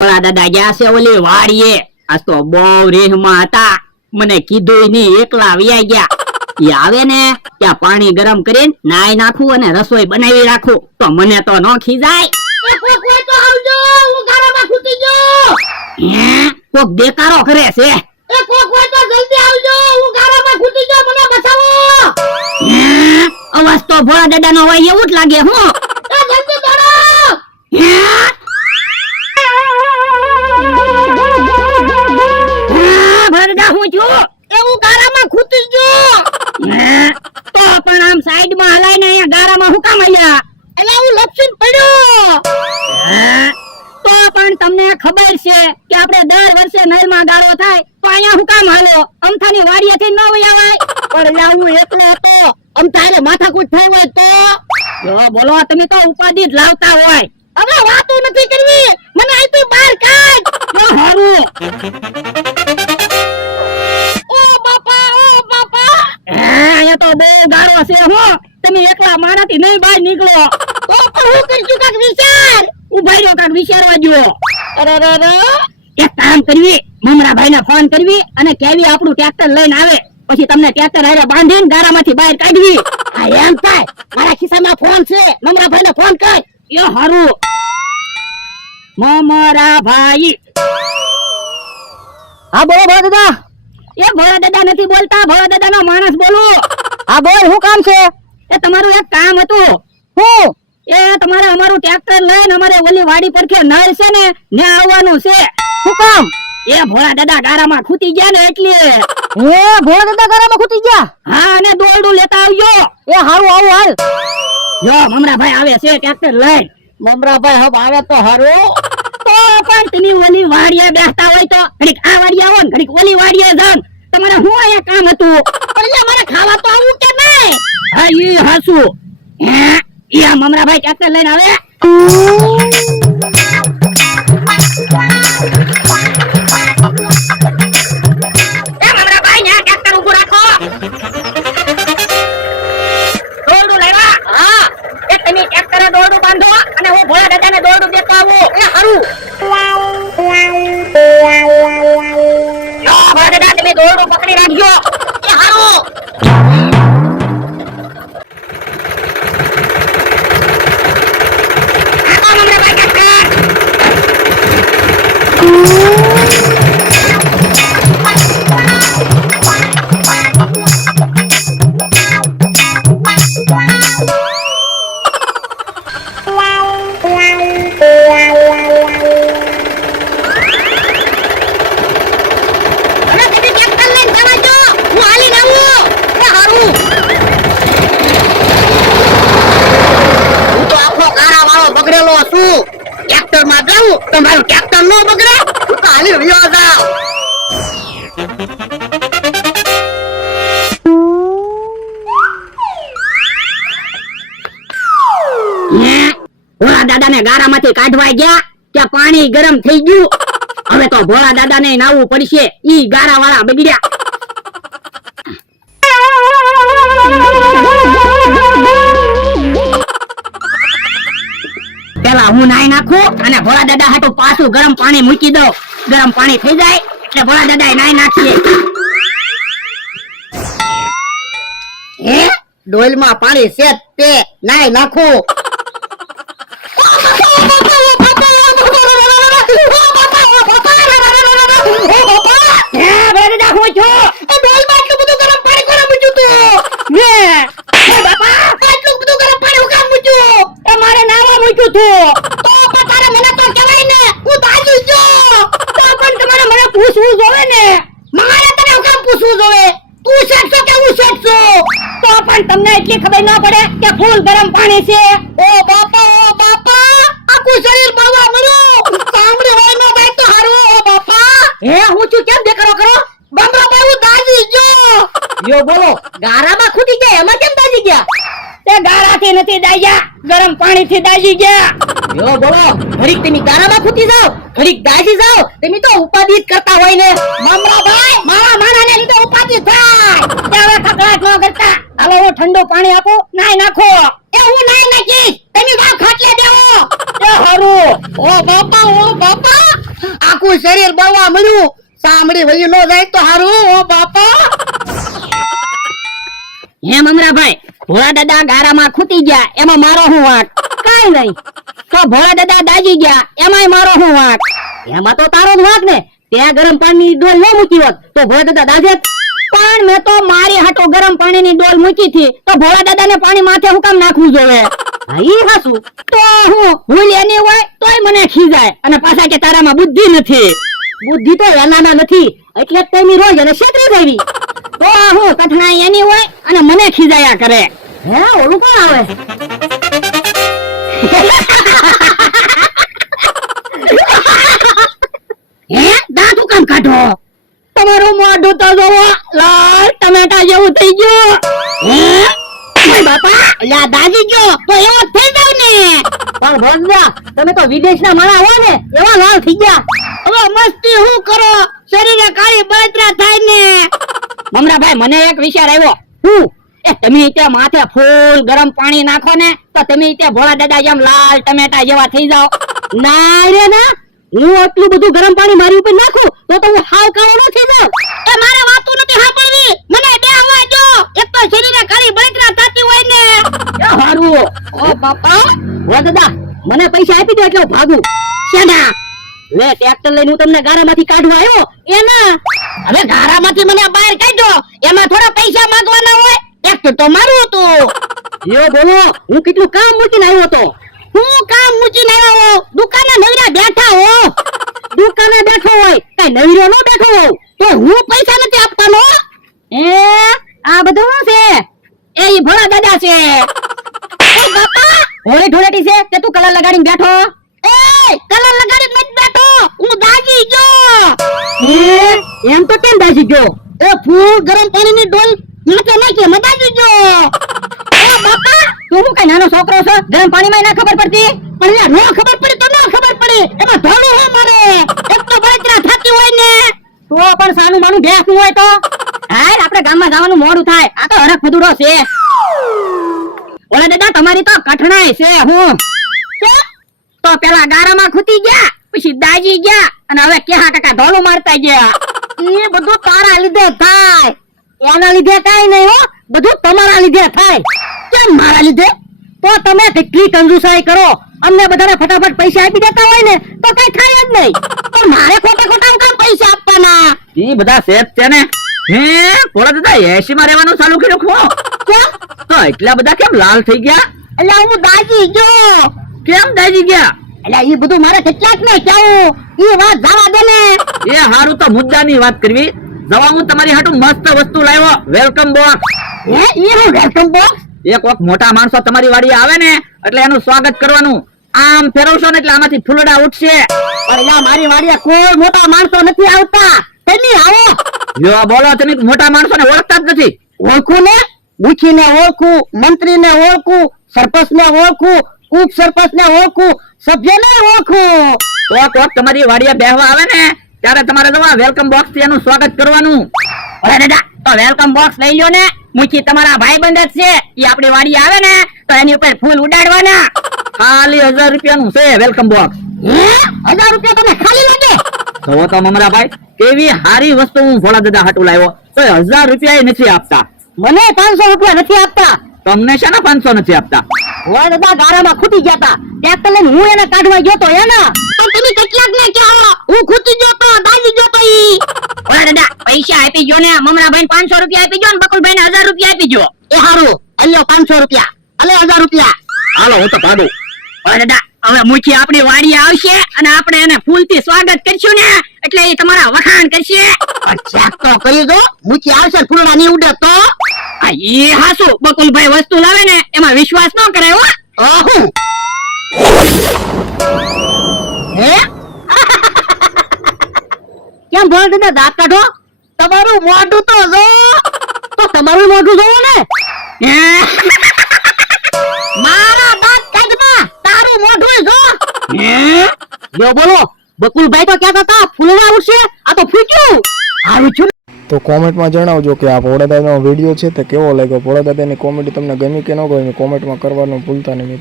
ઓલા દાદા ગયા છે ઓલી વાડીએ. આજ તો બહુ રેહમાં હતા, મને કીધું નહીં, એકલા વ્યા ગયા. એ આવે ને ત્યાં પાણી ગરમ કરીને નાઈ નાખું અને રસોઈ બનાવી રાખું તો મને તો ન ખીજાય. કોક દેકારો કરે છે. અવાજ તો ભોળા દાદા નો હોય એવું જ લાગે. હું ભરડા હું છું એવું ગારામાં ખૂટી ગયો. તો પણ આમ સાઈડ માં હલાય ને અહીંયા ગારામાં હું કામ આયા? એટલે હું લપસીને પડ્યો. તો પણ તમને ખબર છે કે આપણે દર વર્ષે નળમાં ગારો થાય તો અહીંયા હું કામ હાલો? અમથાની વાડીએથી ન વયાવાય? પણ હું એકલો હતો, અમથાને માથાકૂટ થઈ હોય તો? જો બોલો, તમે તો ઉપાધિ જ લાવતા હોય. હવે વાતો નથી કરવી, મને અહીંથી બહાર કાઢ. જો હારું. અહીંયા તો બહુ ગાળો છે. હું તમે એકલા મારાથી નહીં બહાર નીકળો તો પણ હું કરશું? કાક વિચાર. ઉભા રહ્યો, કાક વિચારવા જો. અરે એક કામ કરવી, મમરાભાઈ ને ફોન કરવી અને કેવી આપણું ટ્રેક્ટર લઈને આવે, પછી તમને ટ્રેક્ટર હારે બાંધીને ગારામાંથી બહાર કાઢવી. હા એમ થાય. મારા ખિસ્સામાં ફોન છે, મમરાભાઈ ને ફોન કર. એ હારું. મમરાભાઈ. હા બોલો ભોળા દાદા. એ ભોળા દાદા નથી બોલતા, ભોળા દાદા નો માણસ બોલું. હા બોલ, શું કામ છે? એ તમારું એક કામ હતું. શું? એ તમારે અમારું ટ્રેક્ટર લઈને અમારે ઓલી વાડી પરખે નળ છે ને આવવાનું છે. શું કામ? એ ભોળા દાદા ગારામાં ખૂટી ગયા ને એટલે. હે, ભોળા દાદા ગારામાં ખૂટી ગયા? હા, અને દોરડું લેતા આવજો. એ હારું, આવું હાલ. જો મમરાભાઈ આવે છે ટ્રેક્ટર લઈને. મમરાભાઈ હબ આવે તો હારું. તો પણ તમે ઓલી વાડીએ બેસતા હોય તો ઘડીક આ વાડીએ આવો ને ઘડીક ઓલી વાડીએ જાવ. તમારે હું અહીંયા કામ હતું? એટલે મારે ખાવા તો આવું કે નહીં? હા ઈ હાસુ. હે, ઈ આ મમરાભાઈ ટ્રેક્ટર લઈને આવે. એ મમરાભાઈ ને ટ્રેક્ટર ઊભું રાખો. દોરડું લાવ્યા? હા. એ તમે ટ્રેક્ટરે દોરડું બાંધો અને હું ભોળા દાદાને દોરડું દેતો આવું. એ હારું. ભોળા દાદા તમે દોરડું પકડી રાખજો. એ હારું. તમારું ટ્રેક્ટર નો બગડે, હું તો હાલી રહ્યો જાવ. ભોળા દાદા ને ગારામાંથી કાઢવા ગયા ત્યાં પાણી ગરમ થઈ ગયું. હવે તો ભોળા દાદા ને નાવું પડશે. ઈ ગારા વાળા બગડ્યા. પેલા હું નાઈ નાખું અને ભોળા દાદા હાટું પાછું ગરમ પાણી મૂકી દઉં. ગરમ પાણી થઈ જાય એટલે ભોળા દાદા નાઈ નાખીએ. હે, ડોલમાં પાણી છે તે નાઈ નાખું. તમને એટલી ખબર ના પડે કે ફૂલ ગરમ પાણી છે? ઓ બાપા, આખું શરીર બળવા મળ્યું. સાંભળી હોય ન થાય તો હારું. ઓ બાપા, હે હું છું કેમ દેખાડો કરો? બાબા બાબુ દાજી ગયો. યો બોલો, ગારામાં ખૂટી ગયા એમાં કેમ દાજી ગયા? તે ગારાથી નથી દાજ્યા, ગરમ પાણીથી દાજી ગયા. યો બોલો, ઘડીક તમે ગારામાં ખૂટી જાવ, ઘડીક દાજી જાવ. તમે તો ઉપાધિ જ કરતા હોય ને. મમરાભાઈ, મારા માનાને લીધે ઉપાધિ થાય. હવે ખકડાટ ન કરતા. હાલો હું ઠંડુ પાણી આપું, નાઈ નાખો. એ હું નાઈ નાખીશ, તમે વાવ ખાટલે દેવો. એ હારું. ઓ બાપા, આખું શરીર બળવા મળ્યું. સાંભળી વળી નો જાય તો હારું. ઓ બાપા હે મમરાભાઈ, ભોળા દાદા ગારામાં ખૂટી ગયા એમાં મારો શું વાંક? કાઈ નહીં. તો ભોળા દાદા દાજી ગયા એમાંય મારો શું વાંક? એમાં તો તારો જ વાંક ને. ત્યાં ગરમ પાણીની ડોલ ન મૂકી હોત તો ભોળા દાદા દાજે. પણ મેં તો મારી હાટો ગરમ પાણીની ડોલ મૂકી હતી તો ભોળા દાદાને પાણી માથે હું કામ નાખવું જોઈએ? હા, ઈ હાસું. તો હું ભૂલ એની હોય તોય મને ખીજાય અને પાછા કે તારામાં બુદ્ધિ નથી. બુદ્ધિ તો એનામાં નથી એટલે જ તેની રોજ અને છેતરી દેવી. તો હું કઠણાઈ એની હોય અને મને ખીજાયા કરે. હે, ઓલું કોણ આવે? હે, દાંત કેમ કાઢો? તમારું મોઢું તો જોવો, લાલ ટમેટા જેવું થઈ ગયું. હે, ઓય બાપા, અલ્યા દાજી ગયો તો એવો જ થઈ જાવ ને. પણ ભોજના, તમે તો વિદેશના માણા હો ને, એવા લાલ થઈ ગયા. હવે મસ્તી હું કરો? શરીરે કાળી બળતરા થાય ને. મમરાભાઈ, મને એક વિચાર આવ્યો. હું એ તમે ત્યાં માથે ફૂલ ગરમ પાણી નાખો ને તો તમે ત્યાં ભોળા દાદા જેમ લાલ ટમેટા જેવા થઈ જાવ. ના રે ના, હું આટલું બધું ગરમ પાણી મારી ઉપર નાખું તો હું હાવ કાળો ન થઈ જાવ. એ મારે વાતું નથી સાંભળવી, મને બે અવાજ જો. એક તો શરીરે કાળી બળતરા થતી હોય ને. એ હારું. ઓ બાપા, ભોળા દાદા મને પૈસા આપી દો એટલે હું ભાગું. શેના? લે, ટ્રેક્ટર લઈને હું તમને ગારામાંથી કાઢવા આવ્યો એના. હવે ગારામાંથી મને બહાર કાઢ્યો એમાં થોડા પૈસા માંગવાના હોય? ટ્રેક્ટર તો મારું હતું. યો બોલો, હું કેટલું કામ મૂકીને આવ્યો હતો. હું કામ મૂકીને આવ્યો? દુકાને નવરા બેઠા હો. દુકાને બેઠો હોય કઈ નવરો ન બેઠો હોવ તો હું પૈસા નથી આપવાનો. એ આ બધું શું છે? એ ઈ ભોળા દાદા છે. એ બાપા, હોળી ધૂળેટી છે કે તું કલર લગાડીને બેઠો? એ કલર લગાડીને નથી બેઠો, હું દાજી ગયો. એમ તો કેમ દાજી ગયો? એ ફૂલ ગરમ પાણીની ડોલ માથે નાખી એમાં દાજી ગયો. એ બાપા, તું હું કઈ નાનો છોકરો છો? ગરમ પાણીમાં ના ખબર પડતી? પણ યાર, નો ખબર પડી તો ના ખબર પડી. એમાં ધોળું હે મારે. એક તો બળતરા થતી હોય ને. તો પણ સાનું માનું બેસનું હોય તો હાલ આપણે ગામમાં જવાનું મોડું થાય. આ તો હરખ ફદુડો છે. ઓલા દાદા, તમારી તો કઠણાઈ છે. હું તો પેલા ગારામાં ખૂટી ગયા, પછી દાજી ગયા અને હવે કેહા કાકા ધોલું મારતા ગયા. એ બધું તારા લીધે થાય. એના લીધે કાઈ નહીં હો, બધું તમારા લીધે થાય. કેમ મારા લીધે? તો તમે કેટલી કંજુસાઈ કરો, અમને બધાને ફટાફટ પૈસા આપી દેતા હોય ને તો કઈ થાય જ નહીં. પણ મારે ખોટા ખોટા કામ પૈસા આપવાના? ઈ બધા સેફ છે ને. હે, ભોળા દાદા 80 માં રહેવાનું ચાલુ કર્યું ખો? કેમ? તો એટલા બધા કેમ લાલ થઈ ગયા? એટલે હું દાજી ગયો. કેમ દાજી ગયા? એટલે એ બધું મારે કેટલાક ને કેવું, એ વાત જવા દે ને. એ હારું, તો મુદ્દાની વાત કરવી. જવા હું તમારી હાટુ મસ્ત વસ્તુ લાવ્યો, વેલકમ બોક્સ. હે, એ હું વેલકમ બોક્સ? એક વખત મોટા માણસો તમારી વાડીએ આવે ને એટલે એનું સ્વાગત કરવાનું. આમ ફેરવશો ને એટલે આમાંથી ફૂલડા ઉઠશે. પણ લા, મારી વાડીએ કોઈ મોટા માણસો નથી આવતા. તમે આવો. જો બોલો, તમે મોટા માણસોને ઓળખતા જ નથી. ઓળખું ને, મુખીને ઓળખું, મંત્રીને ઓળખું, સરપંચને ઓળખું, ઉપ સરપંચને ઓળખું, સભ્યને ઓળખું. તો કોક તમારી વાડીએ બેહવા આવે ને ત્યારે તમારે જવા વેલકમ બોક્સ થી એનું સ્વાગત કરવાનું. અરે દાદા, તો વેલકમ બોક્સ લઈ લ્યો ને. મુખી તમારા ભાઈબંધ જ છે, એ આપણી વાડીએ આવે ને તો એની ઉપર ફૂલ ઉડાડવાના. ખાલી 1000 રૂપિયાનું છે વેલકમ બોક્સ. હે, 1000 રૂપિયા તમે ખાલી લાગે? તો તો મમરાભાઈ, કેવી હારી વસ્તુ હું ભોળા દાદા હાટુ લાવ્યો તો 1000 રૂપિયા નથી આપતા. મને 500 રૂપિયા નથી આપતા. તમને શાના 500 નથી આપતા? ઓય દાદા, ગારામાં ખૂટી ગયા હતા, ટ્રેક્ટર લઈને હું એને કાઢવા ગયો તો એના. પણ તમે કેટલાક ને કહો, હું ખૂટી ગયો તો દાજી ગયો તો ઈ. ઓય દાદા, પૈસા આપી ગયો ને. મમરાભાઈ 500 રૂપિયા આપી ગયો ને બકુલભાઈ ને 1000 રૂપિયા આપી ગયો. એ હારું, અલ્યો 500 રૂપિયા, અલે 1000 રૂપિયા. હાલો, હું તો ભાગું. ઓય દાદા, હવે મુખી આપણી વાડીએ આવશે અને આપણે એને ફૂલથી સ્વાગત કરશું ને એટલે એ તમારા વખાણ કરશે. ચેક તો કરી દો, મુખી આવશે ફૂલડા ની ઉડે તો. આ ઈ હાસુ, બકુલભાઈ વસ્તુ લાવે ને એમાં વિશ્વાસ ન કરાય હો. ઓહો, હે કેમ બોલ દાદા, દાંત કાઢો. તમારું મોઢું તો જો. તો તમારું મોઢું જોવો ને. મારા દાંત કાઢમાં તારું મોઢું જો. જો બોલો, બકુલભાઈ તો કહેતા હતા ફૂલડા ઉડશે, આ તો ફૂટ્યું. હારું છું. તો કોમેન્ટમાં જણાવજો કે આ ભોળા દાદાનો વિડીયો છે તે કેવો લાગ્યો. ભોળા દાદાની કોમેડી તમને ગમી કે ન ગમી, કોમેન્ટમાં કરવાનું ભૂલતા નહીં.